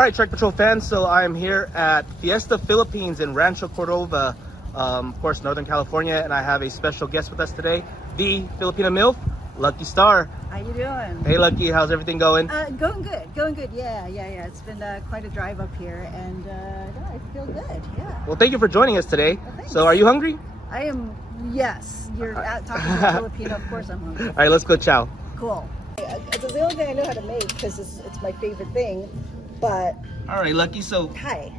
All right, Trek Patrol fans, so I'm here at Fiesta Philippines in Rancho Cordova, of course, Northern California, and I have a special guest with us today, the Filipino MILF, Lucky Starr. How you doing? Hey, Lucky, how's everything going? Going good. Yeah. It's been quite a drive up here, and I feel good. Yeah. Well, thank you for joining us today. Well, thanks. So, are you hungry? I am. Yes. You're out talking to a Filipino. Of course, I'm hungry. All right, let's go chow. Cool. It's the only thing I know how to make because it's my favorite thing. But All right, Lucky, so hi.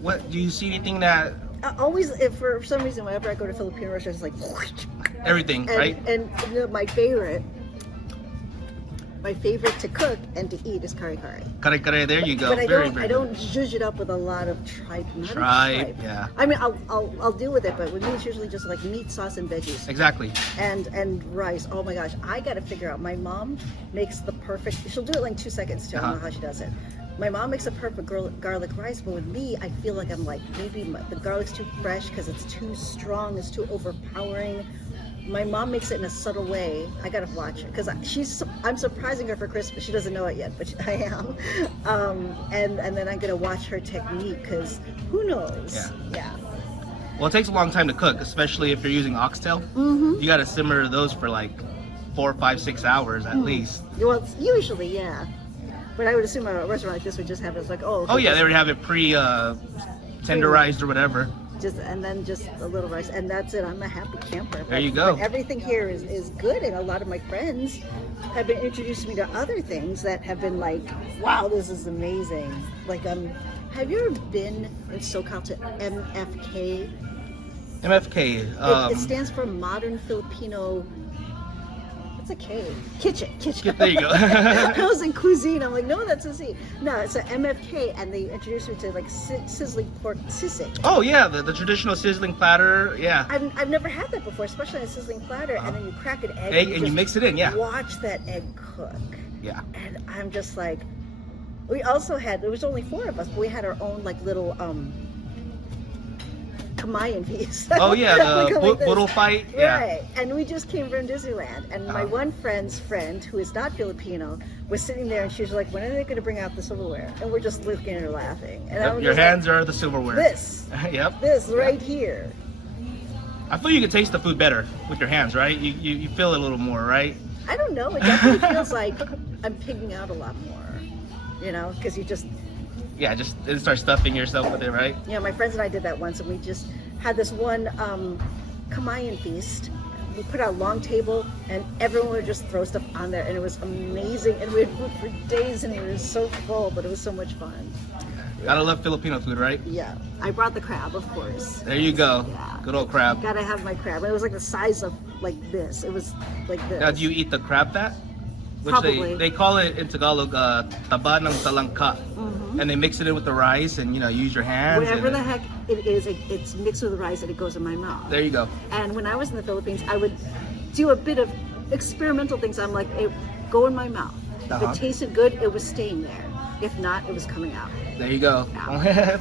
what do you see anything that Always, if for some reason, whenever I go to Filipino restaurants, it's like everything, right? And you know, my favorite to cook and to eat is kare-kare. Kare-kare, there you go. But I very don't zhuzh it up with a lot of tripe. Tripe, yeah. I mean, I'll deal with it, but with me it's usually just like meat, sauce, and veggies. Exactly. And rice. Oh my gosh, I gotta figure out. My mom makes the perfect. She'll do it like in 2 seconds too. I don't know how she does it. My mom makes a perfect garlic rice, but with me, I feel like I'm like maybe the garlic's too fresh because it's too strong, it's too overpowering. My mom makes it in a subtle way. I gotta watch it because I'm surprising her for Christmas. She doesn't know it yet, but I am. And then I'm gonna watch her technique because who knows? Yeah. Well, it takes a long time to cook, especially if you're using oxtail. Mm-hmm. You gotta simmer those for like 4, 5, 6 hours at least. Well, it's usually, yeah. But I would assume a restaurant like this would just have it. It's like, oh yeah, they would have it tenderized or whatever. And then just a little rice, and that's it. I'm a happy camper. There you go. But everything here is good, and a lot of my friends have been introducing me to other things that have been like, wow, this is amazing. Like, have you ever been in SoCal to MFK? MFK. It stands for Modern Filipino. It's a K. Kitchen. There you go. I was in cuisine. I'm like, no, that's a C. No, it's a MFK, and they introduced me to like sizzling pork sisig. Oh yeah, the traditional sizzling platter. Yeah. I've never had that before, especially on a sizzling platter, and then you crack an egg and you mix it in. Yeah. Watch that egg cook. Yeah. And I'm just like, we also had. There was only 4 of us, but we had our own like little Kamayan feast. Oh yeah, the boodle fight. Yeah. Right, and we just came from Disneyland, and my one friend's friend, who is not Filipino, was sitting there, and she was like, "When are they going to bring out the silverware?" And we're just looking at her laughing. And Your hands are the silverware. This. Yep. This right here. I feel you can taste the food better with your hands, right? You feel it a little more, right? I don't know. It definitely feels like I'm pigging out a lot more. You know, because you just. Yeah, just start stuffing yourself with it, right? Yeah, my friends and I did that once, and we just had this one Kamayan feast. We put out a long table, and everyone would just throw stuff on there, and it was amazing. And we had food for days, and we were so full, but it was so much fun. Gotta love Filipino food, right? Yeah, I brought the crab, of course. There you go. Yeah. Good old crab. Gotta have my crab. And it was like the size of like this. It was like this. Now, do you eat the crab fat? Which Probably. they call it in Tagalog taba ng talangka. And they mix it in with the rice, and use your hands. Whatever the heck it is, it's mixed with the rice, and it goes in my mouth. There you go. And when I was in the Philippines, I would do a bit of experimental things. I'm like, it go in my mouth. If it tasted good, it was staying there. If not, it was coming out. There you go. Yeah.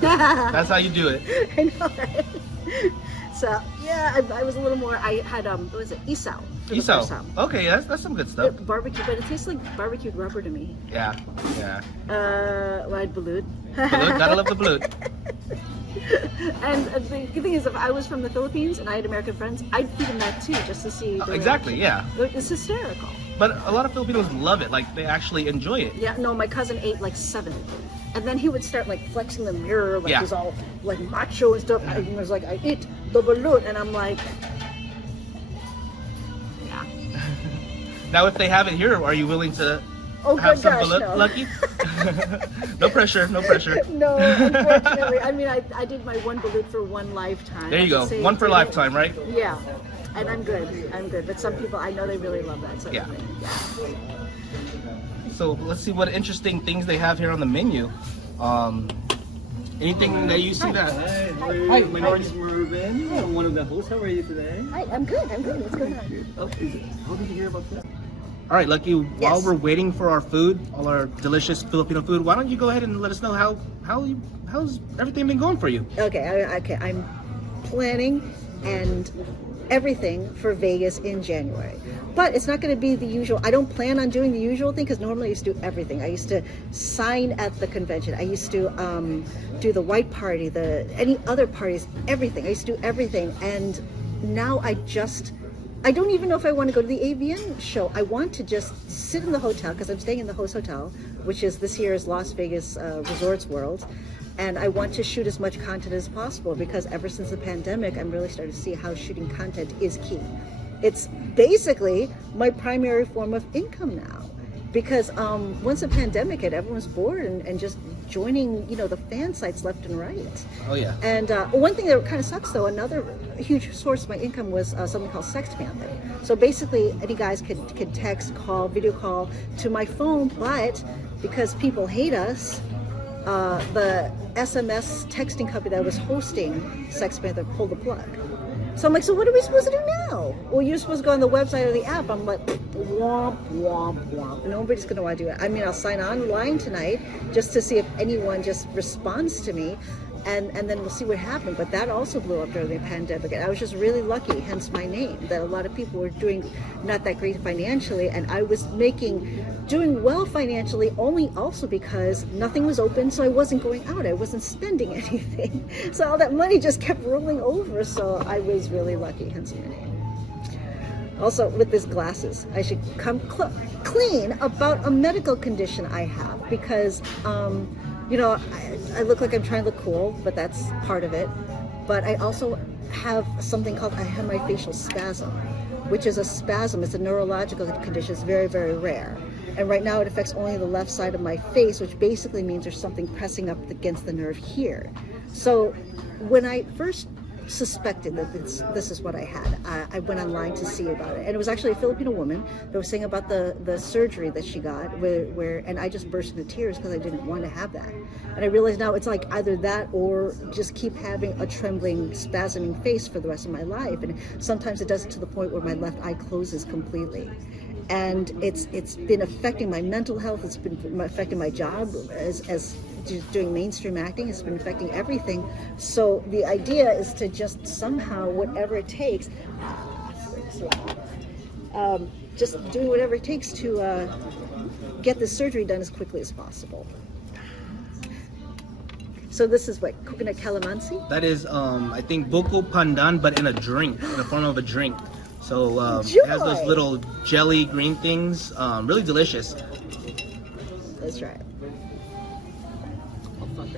That's how you do it. I know, right? So yeah, I was a little more. I had what was it, isaw? Isaw. Okay, that's some good stuff. Barbecue, but it tastes like barbecued rubber to me. Yeah. Well, I had balut. Balut, gotta love the balut. And the good thing is, if I was from the Philippines and I had American friends, I'd feed them that too, just to see. Exactly, yeah. It's hysterical. But a lot of Filipinos love it. Like, they actually enjoy it. Yeah, no, my cousin ate like 7. And then he would start like flexing the mirror, like he's all like macho and stuff. And he was like, I eat the balut. And I'm like, yeah. Now, if they have it here, are you willing to have some balut, no. Lucky? No pressure, no pressure. No, unfortunately. I mean, I did my 1 balut for 1 lifetime. There you go. 1 per lifetime, right? Yeah. And I'm good. But some people, I know they really love that sort of thing. Yeah. So let's see what interesting things they have here on the menu. Anything that you see that? Hi, my name is Mervin. I'm one of the hosts. How are you today? Hi, I'm good. What's going on? How did you hear about this? All right, Lucky, while we're waiting for our food, all our delicious Filipino food, why don't you go ahead and let us know how's everything been going for you? Okay, I'm planning and everything for Vegas in January. But it's not going to be the usual. I don't plan on doing the usual thing because normally I used to do everything. I used to sign at the convention. I used to do the white party, any other parties, everything. I used to do everything. And now I don't even know if I want to go to the AVN show. I want to just sit in the hotel because I'm staying in the host hotel, which is this year's Las Vegas Resorts World. And I want to shoot as much content as possible because ever since the pandemic, I'm really starting to see how shooting content is key. It's basically my primary form of income now. Because once the pandemic hit, everyone's bored and just joining, the fan sites left and right. Oh yeah. And one thing that kind of sucks though, another huge source of my income was something called sext family. So basically, any guys could text, call, video call to my phone, but because people hate us, the SMS texting company that was hosting Sex Panther pulled the plug. So I'm like, so what are we supposed to do now? Well, you're supposed to go on the website or the app. I'm like, womp, womp, womp. Nobody's going to want to do it. I mean, I'll sign online tonight just to see if anyone just responds to me. And then we'll see what happens. But that also blew up during the pandemic. And I was just really lucky, hence my name, that a lot of people were doing not that great financially. And I was doing well financially only also because nothing was open. So I wasn't going out. I wasn't spending anything. So all that money just kept rolling over. So I was really lucky, hence my name. Also, with these glasses, I should come clean about a medical condition I have because, I look like I'm trying to look cool, but that's part of it. But I also have something called a hemifacial spasm, which is a spasm. It's a neurological condition. It's very, very rare. And right now it affects only the left side of my face, which basically means there's something pressing up against the nerve here. So when I first suspected that this is what I had, I went online to see about it, and it was actually a Filipino woman that was saying about the surgery that she got, and I just burst into tears because I didn't want to have that. And I realized now it's like either that or just keep having a trembling, spasming face for the rest of my life. And sometimes it does it to the point where my left eye closes completely. And it's been affecting my mental health. It's been affecting my job as doing mainstream acting. It's been affecting everything. So the idea is to just somehow, whatever it takes, just doing whatever it takes to get this surgery done as quickly as possible. So this is what, coconut calamansi? That is, I think, buko pandan, but in a drink, in the form of a drink. So it has those little jelly green things, really delicious. Let's try it.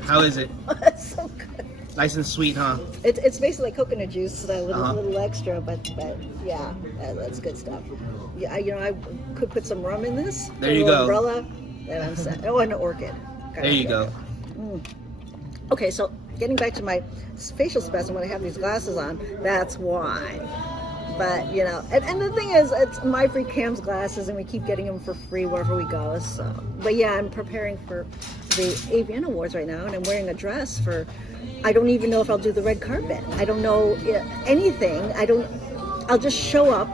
How is it? It's so good. Nice and sweet, huh? It's basically like coconut juice, a little extra, but yeah, that's good stuff. Yeah, I could put some rum in this. There you go. Umbrella, and I'm set. Oh, and an orchid. There you go. Okay, so getting back to my facial spasm, when I have these glasses on, that's why. But, and the thing is, it's my free Cam's glasses, and we keep getting them for free wherever we go. So, but yeah, I'm preparing for the AVN Awards right now, and I'm wearing a dress I don't even know if I'll do the red carpet. I don't know anything. I'll just show up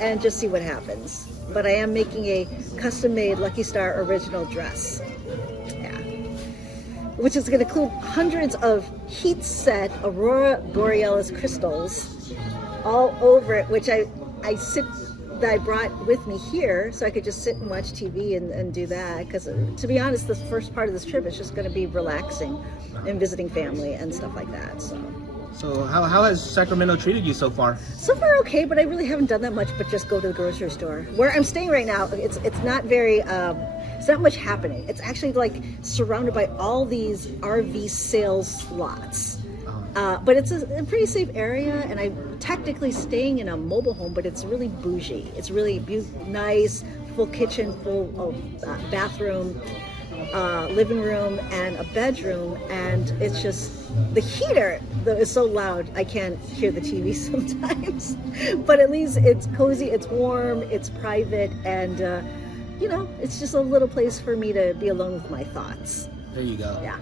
and just see what happens. But I am making a custom-made Lucky Starr original dress. Which is going to include hundreds of heat set Aurora Borealis crystals all over it, which I brought with me here so I could just sit and watch TV and do that. Because to be honest, the first part of this trip is just going to be relaxing and visiting family and stuff like that. So how has Sacramento treated you so far? So far okay, but I really haven't done that much but just go to the grocery store. Where I'm staying right now, it's not very, it's not much happening. It's actually like surrounded by all these RV sales lots. But it's a pretty safe area, and I'm technically staying in a mobile home, but it's really bougie. It's really nice, full kitchen, full bathroom, living room, and a bedroom, and it's just, the heater is so loud I can't hear the TV sometimes. But at least it's cozy, it's warm, it's private, and it's just a little place for me to be alone with my thoughts. There you go. Yeah.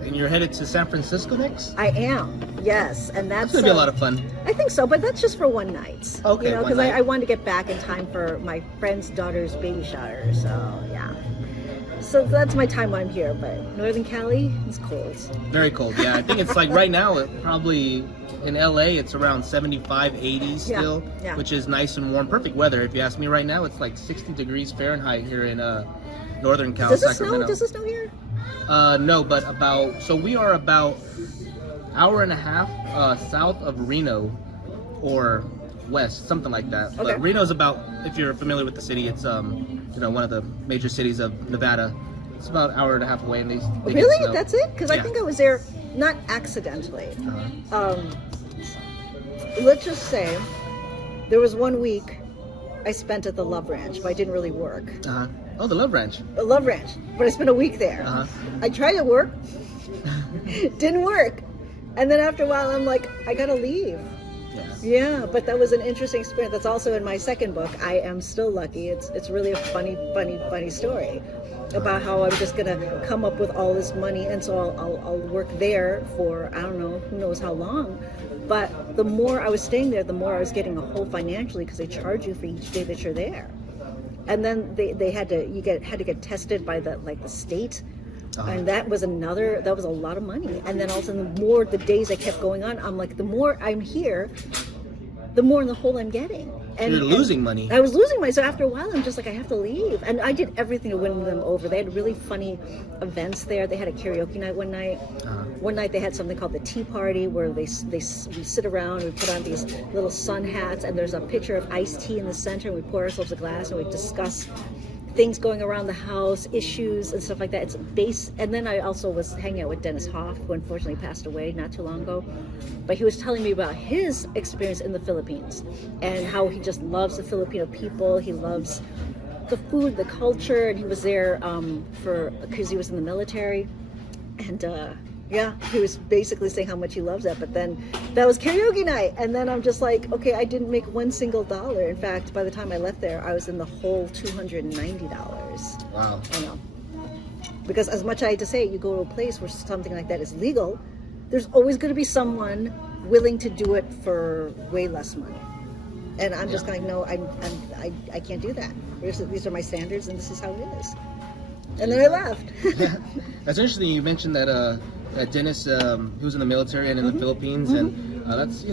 And you're headed to San Francisco next? I am, yes, and that's gonna be a lot of fun. I think so, but that's just for one night. Okay, because I wanted to get back in time for my friend's daughter's baby shower. So yeah. So that's my time when I'm here, but Northern Cali is cold. Very cold. Yeah, I think it's like right now, probably in LA, it's around 75, 80 still, yeah. which is nice and warm. Perfect weather. If you ask me right now, it's like 60 degrees Fahrenheit here in Northern Cal, Sacramento. Does it snow here? No, but we are about hour and a half south of Reno or west, something like that. Okay. But Reno's about, if you're familiar with the city, it's one of the major cities of Nevada. It's about an hour and a half away, and they get Really? snow. That's it? Because I think I was there, not accidentally. Let's just say there was 1 week I spent at the Love Ranch, but I didn't really work. Oh, the Love Ranch. The Love Ranch, but I spent a week there. I tried to work, didn't work. And then after a while, I'm like, I gotta leave. Yeah, but that was an interesting experience. That's also in my second book, I Am Still Lucky. It's really a funny story about how I'm just gonna come up with all this money, and so I'll work there for, I don't know, who knows how long. But the more I was staying there, the more I was getting a hole financially, because they charge you for each day that you're there. And then they had to get tested by the state. And that was a lot of money. And then also the more the days I kept going on, I'm like, the more I'm here, the more in the hole I'm getting. And you're losing money. I was losing money. So after a while, I'm just like, I have to leave. And I did everything to win them over. They had really funny events there. They had a karaoke night one night. One night they had something called the Tea Party, where we sit around and we put on these little sun hats, and there's a picture of iced tea in the center, and we pour ourselves a glass and we discuss things going around the house, issues and stuff like that. It's base. And then I also was hanging out with Dennis Hoff, who unfortunately passed away not too long ago. But he was telling me about his experience in the Philippines and how he just loves the Filipino people. He loves the food, the culture, and he was there because he was in the military. And he was basically saying how much he loves that. But then that was karaoke night, and then I'm just like, okay, I didn't make $1 single. In fact, by the time I left there, I was in the whole $290. Wow. I know. Because as much I hate to say it, you go to a place where something like that is legal, there's always going to be someone willing to do it for way less money. And I'm just going, no, I can't do that. These are my standards, and this is how it is. And then I left. That's interesting. You mentioned that Dennis, who was in the military and in the Philippines, and that's,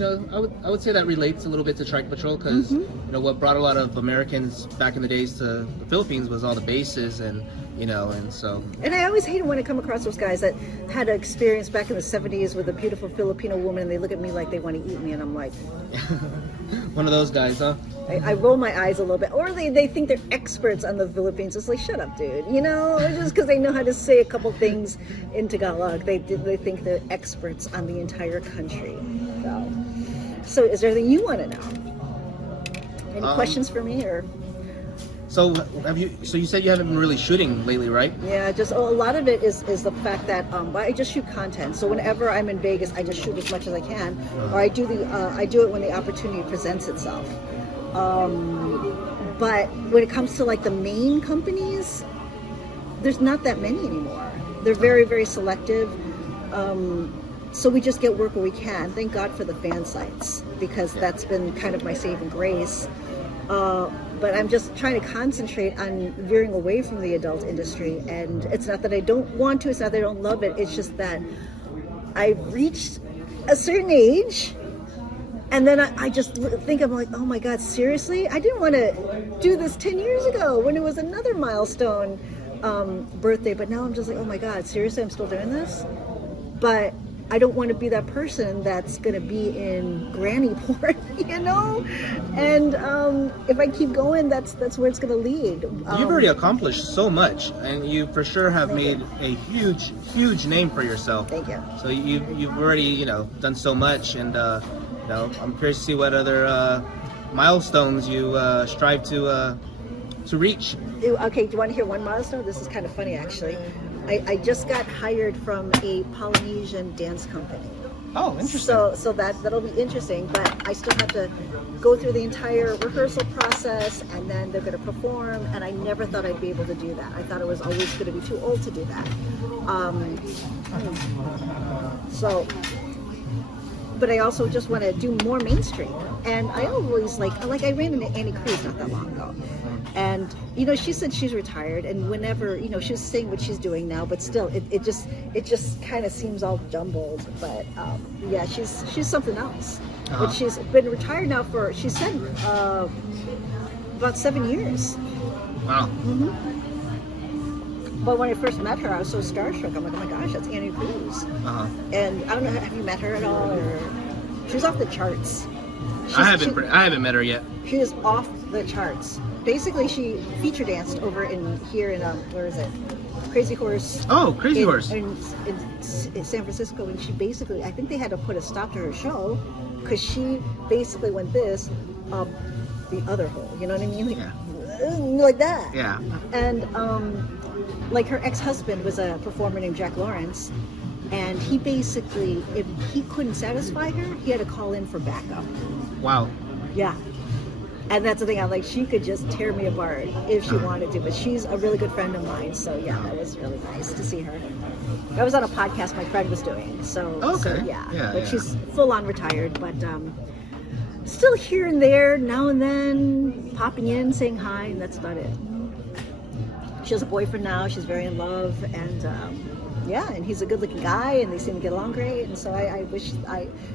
I would say that relates a little bit to Trike Patrol, because what brought a lot of Americans back in the days to the Philippines was all the bases, and and so. And I always hated when I come across those guys that had an experience back in the 70s with a beautiful Filipino woman, and they look at me like they want to eat me, and I'm like, one of those guys, huh? I roll my eyes a little bit, or they think they're experts on the Philippines. It's like, shut up, dude. Just because they know how to say a couple things in Tagalog, they think they're experts on the entire country. So is there anything you want to know? Any questions for me, or? So So you said you haven't been really shooting lately, right? Yeah, just a lot of it is the fact that I just shoot content. So whenever I'm in Vegas, I just shoot as much as I can, or I do it when the opportunity presents itself. But when it comes to like the main companies, there's not that many anymore. They're very, very selective. So we just get work where we can. Thank God for the fan sites, because that's been kind of my saving grace. But I'm just trying to concentrate on veering away from the adult industry. And it's not that I don't want to, it's not that I don't love it. It's just that I've reached a certain age, and then I just think, I'm like, oh my God, seriously? I didn't want to do this 10 years ago when it was another milestone birthday. But now I'm just like, oh my God, seriously, I'm still doing this? But I don't want to be that person that's going to be in granny porn, And if I keep going, that's where it's going to lead. You've already accomplished so much, and you for sure have made a huge, huge name for yourself. Thank you. So you've already done so much, and I'm curious to see what other milestones you strive to reach. Okay, do you want to hear one milestone? This is kind of funny, actually. I just got hired from a Polynesian dance company. Oh, interesting. So that'll be interesting, but I still have to go through the entire rehearsal process, and then they're going to perform, and I never thought I'd be able to do that. I thought I was always going to be too old to do that. So but I also just want to do more mainstream. And I always I ran into Annie Cruz not that long ago. And, you know, she said she's retired, and whenever, you know, she's saying what she's doing now, but still, it just kind of seems all jumbled. But, yeah, she's something else. Uh-huh. But she's been retired now for, she said, about 7 years. Wow. Mm-hmm. But when I first met her, I was so starstruck. I'm like, oh my gosh, that's Annie Cruz. Uh-huh. And I don't know, have you met her at all? Or she's off the charts. I haven't met her yet. She is off the charts. Basically, she feature danced over here in where is it? Crazy Horse. Oh, Crazy Horse. In San Francisco, and she basically, I think they had to put a stop to her show because she basically went this up the other hole. You know what I mean? Like that. Yeah. And like her ex-husband was a performer named Jack Lawrence, and he basically, if he couldn't satisfy her, he had to call in for backup. Wow. Yeah. And that's the thing, I'm like, she could just tear me apart if she wanted to, but she's a really good friend of mine, so yeah, that was really nice to see her. I was on a podcast my friend was doing, so, okay. So yeah. But she's full-on retired, but still here and there, now and then, popping in, saying hi, and that's about it. She has a boyfriend now, she's very in love, and yeah, and he's a good-looking guy, and they seem to get along great, and so I wish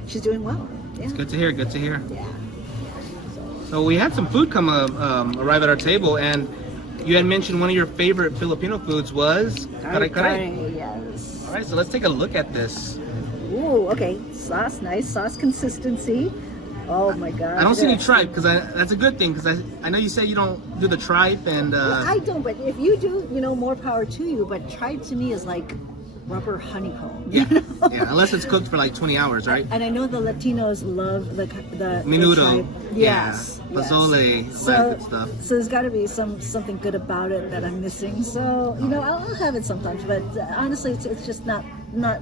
she's doing well. Yeah. It's good to hear, good to hear. Yeah. So we had some food come arrive at our table, and you had mentioned one of your favorite Filipino foods was kare-kare. Yes. All right, so let's take a look at this. Ooh, okay. Sauce, nice sauce consistency. Oh my god. I don't see any tripe, because that's a good thing, because I know you say you don't do the tripe, and Well, I don't, but if you do, you know, more power to you. But tripe to me is like rubber honeycomb. yeah, you know? yeah, unless it's cooked for like 20 hours, right? And I know the Latinos love the Menudo. tripe. Yes. Yeah. Pozole, all that good stuff. So there's got to be something good about it that I'm missing. So you know, I'll have it sometimes, but honestly, it's just not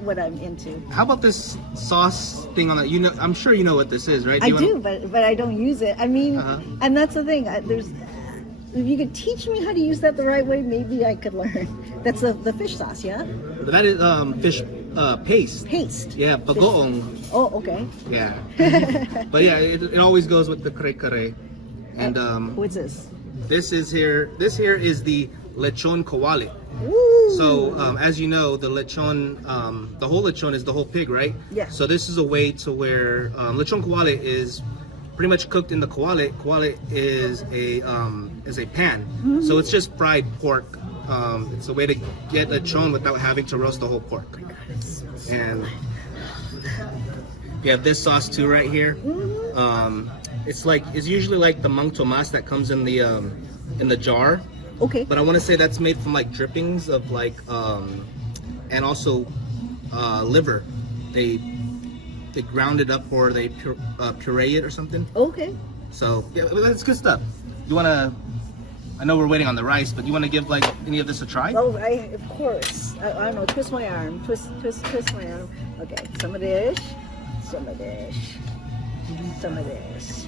what I'm into. How about this sauce thing on that? You know, I'm sure you know what this is, right? I do, but I don't use it. I mean, and that's the thing. If you could teach me how to use that the right way, maybe I could learn. That's the fish sauce, yeah? That is fish paste. Paste. Yeah, bagoong. Oh, okay. Yeah. But yeah, it always goes with the kare-kare. And What's this? this here is the lechon kawali. Ooh. So as you know, the lechon, the whole lechon is the whole pig, right? Yeah. So this is a way to where lechon kawali is pretty much cooked in the kawali. Kawali is a pan, so it's just fried pork. It's a way to get lechon without having to roast the whole pork. Oh my God, it's so And you have this sauce too right here. It's usually like the mang tomas that comes in the jar. okay. But I want to say that's made from like drippings of like and also liver. They ground it up, or they puree it or something. Okay. So yeah, that's good stuff. You wanna? I know we're waiting on the rice, but you want to give like any of this a try? Oh, of course. I don't know. Twist my arm. Twist my arm. Okay. Some of this. Some of this. Some of this.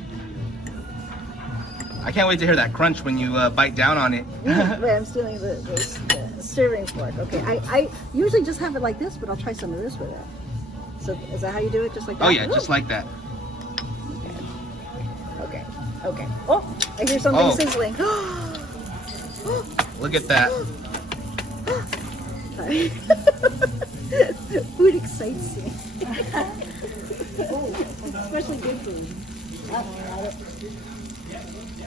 I can't wait to hear that crunch when you bite down on it. Wait, I'm stealing the serving fork. Okay. I usually just have it like this, but I'll try some of this with it. So is that how you do it? Just like that? Oh yeah, Ooh. just like that. Okay. Okay. Oh, I hear something sizzling. Look at that. Food excites me. Especially good food.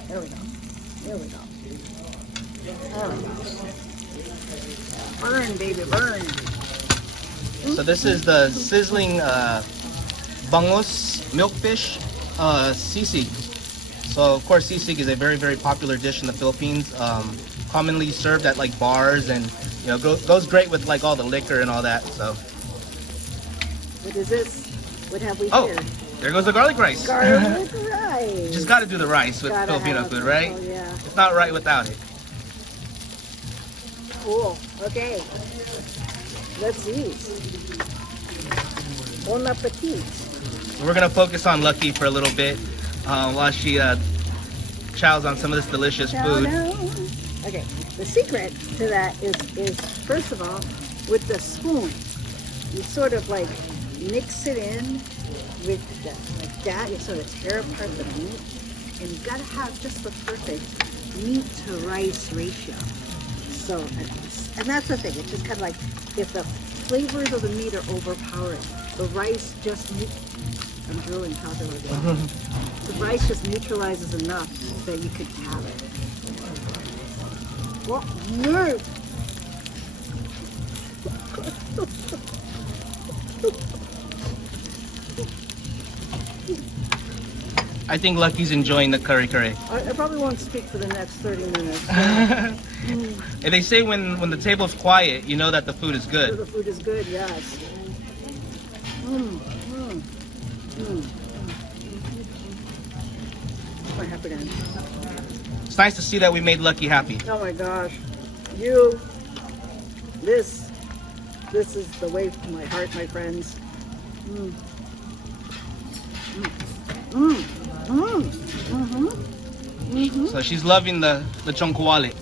There we go. There we go. Burn, baby, burn. So this is the sizzling Bangus milkfish sisig. So of course sisig is a very, very popular dish in the Philippines. Commonly served at like bars, and you know goes great with like all the liquor and all that. So What is this? What have we here? There goes the garlic rice. Garlic rice. You just got to do the rice with Gotta Filipino have food, it. right? Oh, yeah. It's not right without it. Cool. Okay. Let's eat. Bon appetit. We're gonna focus on Lucky for a little bit while she chows on some of this delicious food. Okay. The secret to that is first of all, with the spoon, you sort of like mix it in with like that. You sort of tear apart the meat, and you gotta have just the perfect meat to rice ratio. So, and that's the thing. It's just kind of like if the flavors of the meat are overpowering, the rice just. I'm drooling talking about it. The rice just neutralizes enough that you could have it. Well, no. I think Lucky's enjoying the kare-kare. I probably won't speak for the next 30 minutes. So. And they say when the table's quiet, you know that the food is So good. the food is good, yes. My happy dance. It's nice to see that we made Lucky happy. Oh my gosh. This is the way to my heart, my friends. So she's loving the chonkwale.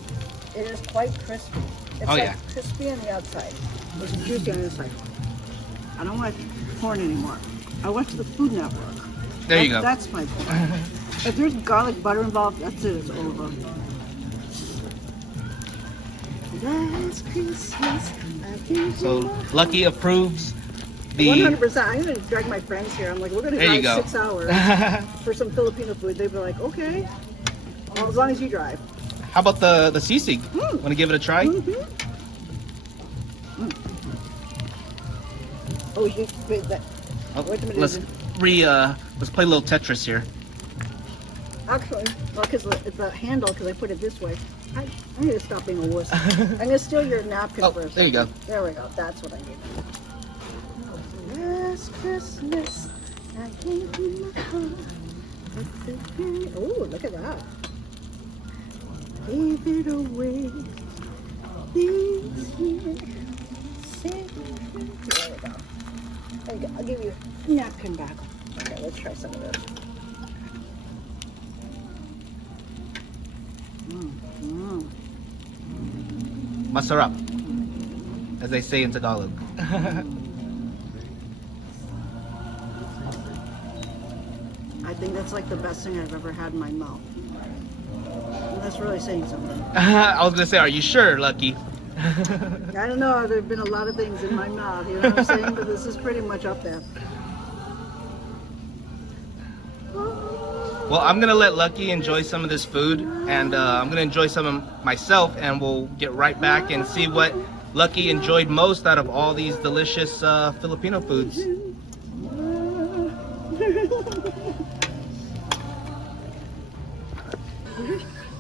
It is quite crispy. It's Oh, like yeah. crispy on the outside. It's juicy on the inside. I don't watch porn anymore. I watch the Food Network. There you go. That's my point. If there's garlic butter involved, that's it. It's over. Last Christmas, I gave So you my Lucky approves the. 100%. I'm going to drag my friends here. I'm like, we're going to There you drive go. 6 hours for some Filipino food. They'd be like, okay. Well, as long as you drive. How about the sisig? Want to give it a try? Oh, wait, that. Oh, Wait a minute. let's play a little Tetris here. Actually, well, because the handle, because I put it this way, I need to stop being a wuss. I'm going to steal your napkin Oh, for a there you second. go. There we go. That's what I need. Last Christmas, I gave you my heart. Oh, look at that. Gave it away this year. There we go. There you go. I'll give you a napkin back. Okay, let's try some of this. Masarap, as they say in Tagalog. I think that's like the best thing I've ever had in my mouth. And that's really saying something. I was gonna say, are you sure, Lucky? I don't know, there have been a lot of things in my mouth, you know what I'm saying? But this is pretty much up there. Well, I'm gonna let Lucky enjoy some of this food, and I'm gonna enjoy some of myself, and we'll get right back and see what Lucky enjoyed most out of all these delicious Filipino foods.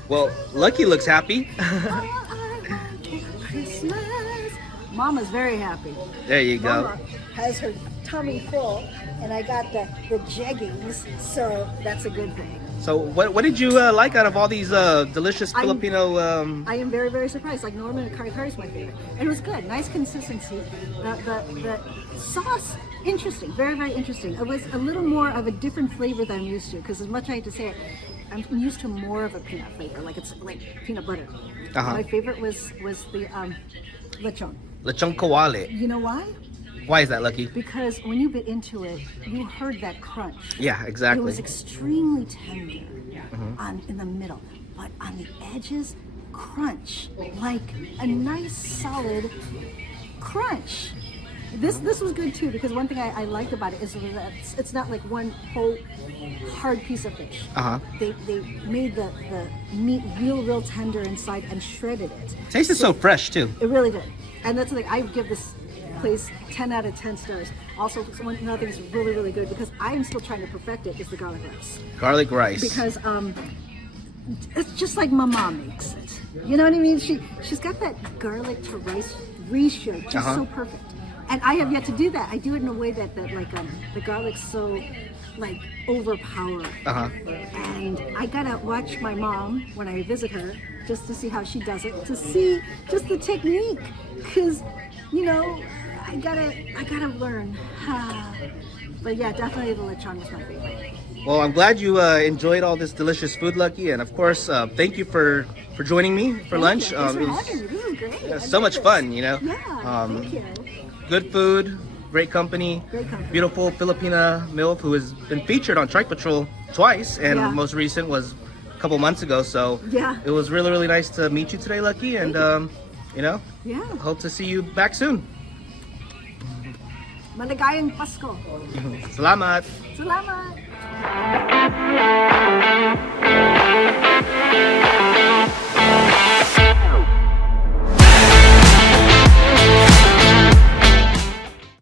Well, Lucky looks happy. Christmas. Mama's very happy. There you go. Mama has her tummy full, and I got the jeggings, so that's a good thing. So what did you like out of all these delicious Filipino? I am very, very surprised. Like Norman, kare-kare is my favorite. And it was good, nice consistency. The sauce, interesting, very, very interesting. It was a little more of a different flavor than I'm used to, because as much as I hate to say it, I'm used to more of a peanut flavor, like it's like peanut butter. My favorite was the lechon. Lechon kawale. You know why? Why is that, Lucky? Because when you bit into it, you heard that crunch. Yeah, It exactly. was extremely tender in the middle, but on the edges, crunch, like a nice solid crunch. This was good too, because one thing I liked about it is that it's not like one whole hard piece of fish. They made the meat real tender inside and shredded it. Tasted so fresh too. It really did, and that's the thing. I give this place 10 out of 10 stars. Also, another thing that's really good, because I'm still trying to perfect it, is the garlic rice. Garlic rice. Because it's just like Mama makes it. You know what I mean? She's got that garlic to rice ratio just so perfect. And I have yet to do that. I do it in a way that like the garlic's so like overpowering. And I gotta watch my mom when I visit her just to see how she does it, to see just the technique. Cause you know, I gotta learn. But yeah, definitely the lechon was my favorite. Well, I'm glad you enjoyed all this delicious food, Lucky, and of course, thank you for joining me for lunch. Thanks for having me. This is great. I So love much this. fun, you know. Yeah, thank you. Good food, great company. Great company. Beautiful Filipina MILF who has been featured on Trike Patrol twice, and Yeah. most recent was a couple months ago. So Yeah. it was really, really nice to meet you today, Lucky, and you know, Yeah. hope to see you back soon. Maligayang Pasko. Salamat. Salamat.